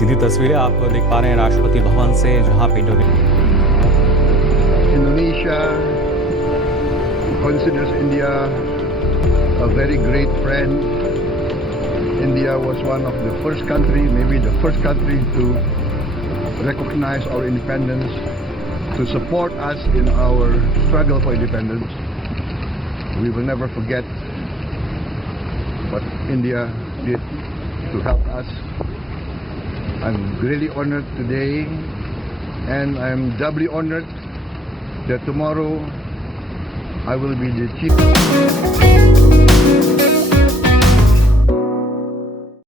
सीधी तस्वीरें आप देख पा रहे हैं राष्ट्रपति भवन से, जहां पे Indonesia considers India a very great friend. India was one of the first country, maybe the first country to recognize our independence, to support us in our struggle for independence. We will never forget what India did to help us. I'm really honored today, and I'm doubly honored that tomorrow I will be the chief.